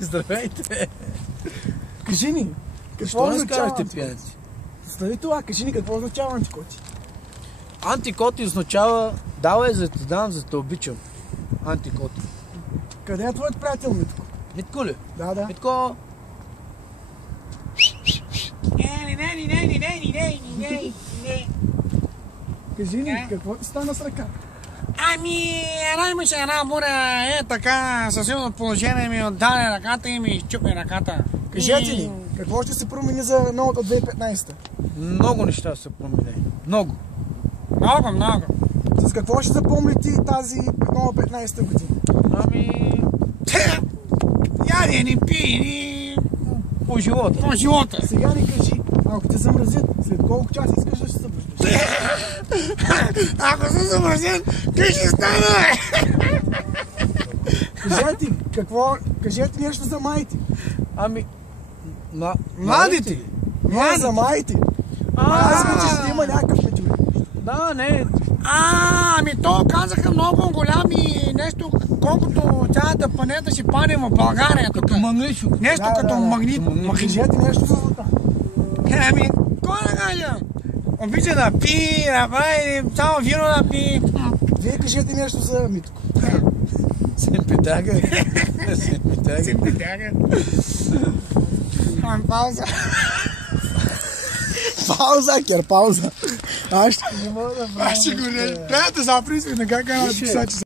Здравейте! Кажи ни, какво означава антикоти? След това, кажи ни какво означава антикоти? Антикоти означава давай за да те дам, за да те обичам. Антикоти. Къде е твоят приятел Митко? Митко ли? Да. Митко! Кажи ни, какво ти стана с ръка? Ами, имаше една буря, така, със силно положение ми отдаде ръката и ми изчупи ръката. Кажете ли, какво ще се промени за новата 2015? Много неща се промени. Много. Много. С какво ще запомните тази нова 15-та година? Ами... Яде, не пи, ни... По живота. По живота. Сега ни кажи, ако те замразят, след колко часа искаш да се събуждаш? Ако съм замързен, къде ще стана? Кажете нещо за майите. Ами... Младите? Не, за майите. Аз мисля, че ще има някакъв метеорит. Да, не. Ами то казаха много голями нещо, колкото цялата планета ще падне в България. Като магнитно. Нещо като магнит. Кажете нещо за злата. Ами, кой да кажа? Обича да пи, да прави, само вино да пи. Вие кажете нещо за Митко. Симпетяга. Симпетяга. Пауза. Пауза. Аз ще Аз ще го не. Трябва да заприсвай на как една писачи.